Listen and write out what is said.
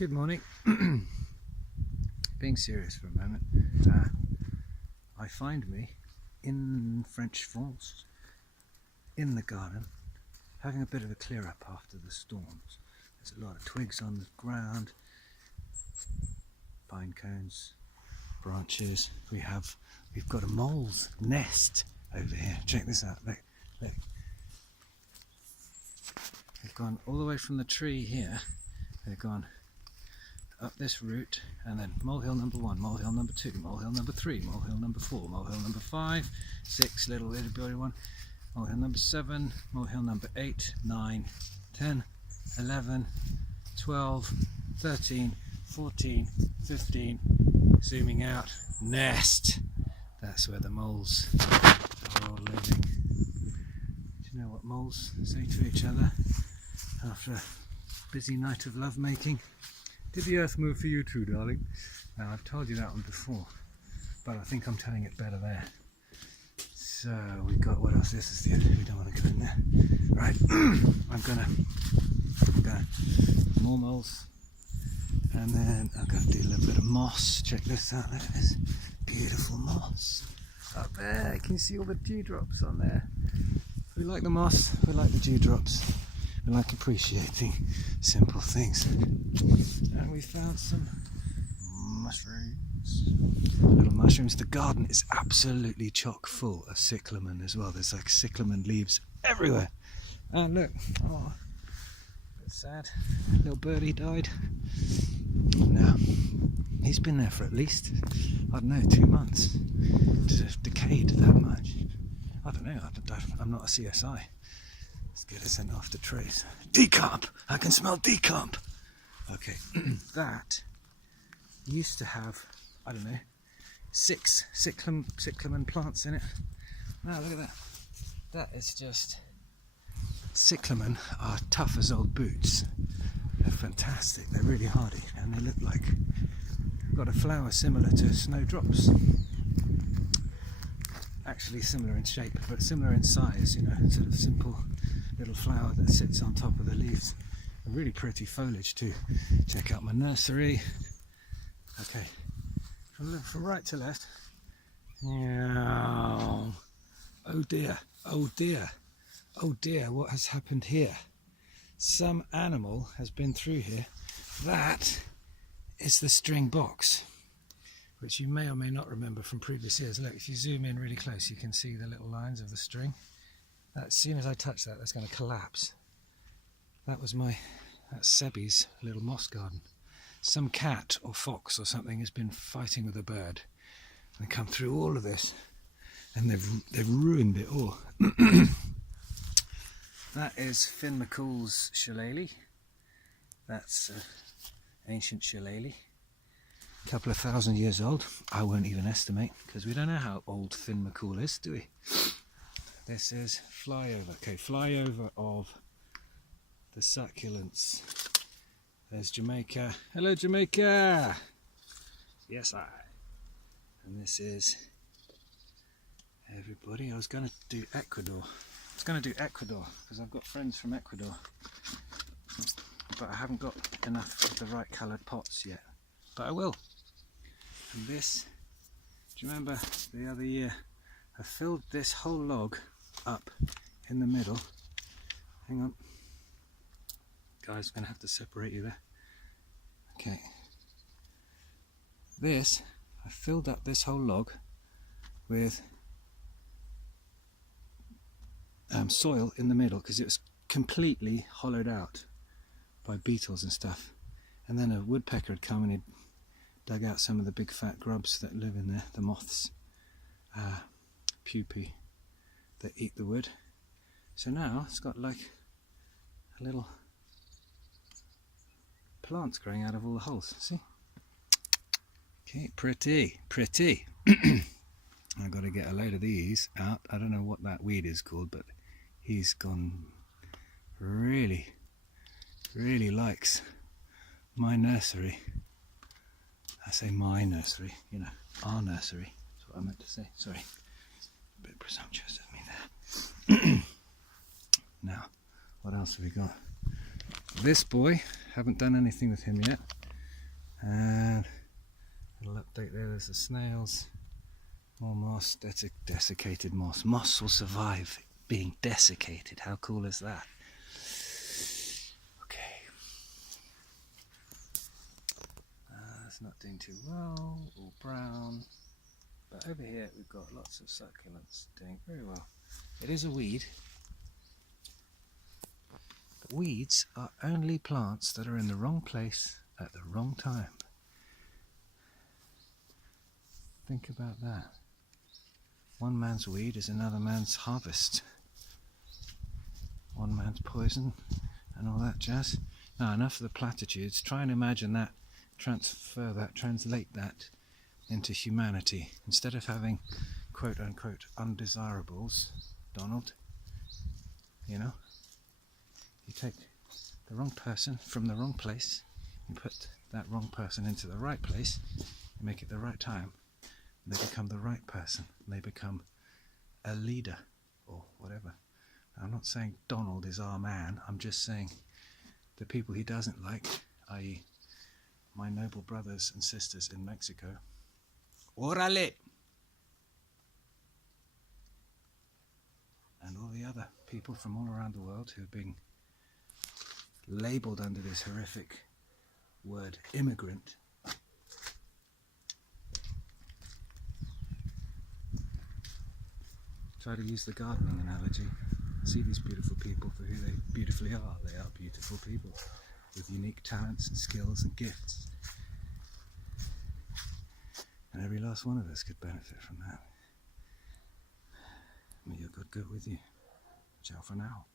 Good morning. Being serious for a moment, I find me in French France, in the garden, having a bit of a clear up after the storms. There's a lot of twigs on the ground, pine cones, branches. We've got a mole's nest over here. Check this out. Look. They've gone all the way from the tree here. They've gone up this route, and then molehill number 1, molehill number 2, molehill number 3, molehill number 4, molehill number 5, 6, little bitty one, molehill number 7, molehill number 8, 9, 10, 11, 12, 13, 14, 15, zooming out, nest. That's where the moles are all living. Do you know what moles say to each other after a busy night of lovemaking? Did the earth move for you too, darling? Now, I've told you that one before, but I think I'm telling it better there. So we've got, what else? This is the end. We don't want to go in there. Right, I'm gonna more moles, and then I'm gonna do a little bit of moss. Check this out. There it is. Beautiful moss up there. You can see all the dewdrops on there. We like the moss. We like the dewdrops. We like appreciating simple things. And we found some mushrooms. Little mushrooms. The garden is absolutely chock full of cyclamen as well. There's like cyclamen leaves everywhere. And look, oh, a bit sad. Little birdie died. Now, he's been there for at least, I don't know, 2 months. To have decayed that much. I don't know. I'm not a CSI. Let's get it sent off to trace. Decomp! I can smell decomp! Okay, that used to have, I don't know, 6 cyclamen plants in it. Now look at that. That is just... Cyclamen are tough as old boots. They're fantastic. They're really hardy, and they look like they've got a flower similar to snowdrops. Actually similar in shape, but similar in size, you know, sort of simple little flower that sits on top of the leaves. A really pretty foliage too. Check out my nursery. Okay, from right to left. Oh dear, oh dear, oh dear, what has happened here? Some animal has been through here. That is the string box, which you may or may not remember from previous years. Look, if you zoom in really close, you can see the little lines of the string. As soon as I touch that, that's going to collapse. That's Sebi's little moss garden. Some cat or fox or something has been fighting with a bird and come through all of this, and they've ruined it all. That is Finn McCool's shillelagh. That's ancient shillelagh. Couple of 1,000 years old. I won't even estimate, because we don't know how old Finn McCool is, do we? This is flyover. Okay, flyover of the succulents. There's Jamaica. Hello, Jamaica. Yes, I. And this is everybody. I was going to do Ecuador. Because I've got friends from Ecuador, but I haven't got enough of the right coloured pots yet. But I will. And this, do you remember the other year I filled this whole log up in the middle? Hang on, guys, I'm going to have to separate you there. Okay, this, I filled up this whole log with soil in the middle, because it was completely hollowed out by beetles and stuff. And then a woodpecker had come and he'd dug out some of the big fat grubs that live in there, the moths, pupae that eat the wood. So now it's got like a little plants growing out of all the holes, see? Okay, pretty. I've got to get a load of these out. I don't know what that weed is called, but he's gone really likes my nursery. I say my nursery, you know, our nursery. That's what I meant to say. Sorry, a bit presumptuous of me there. Now, what else have we got? This boy, haven't done anything with him yet. And a little update there, there's the snails. More moss, desiccated moss. Moss will survive being desiccated. How cool is that? Okay. It's not doing too well, all brown. But over here we've got lots of succulents doing very well. It is a weed. But weeds are only plants that are in the wrong place at the wrong time. Think about that. One man's weed is another man's harvest. One man's poison and all that jazz. Now enough of the platitudes. Try and imagine that, transfer that, translate that into humanity. Instead of having quote unquote undesirables, Donald, you know, you take the wrong person from the wrong place and put that wrong person into the right place and make it the right time. They become the right person. They become a leader or whatever. I'm not saying Donald is our man. I'm just saying the people he doesn't like, i.e. my noble brothers and sisters in Mexico. Orale! And all the other people from all around the world who have been labelled under this horrific word immigrant. Try to use the gardening analogy. See these beautiful people for who they beautifully are. They are beautiful people with unique talents and skills and gifts. And every last one of us could benefit from that. May your God go with you. Ciao for now.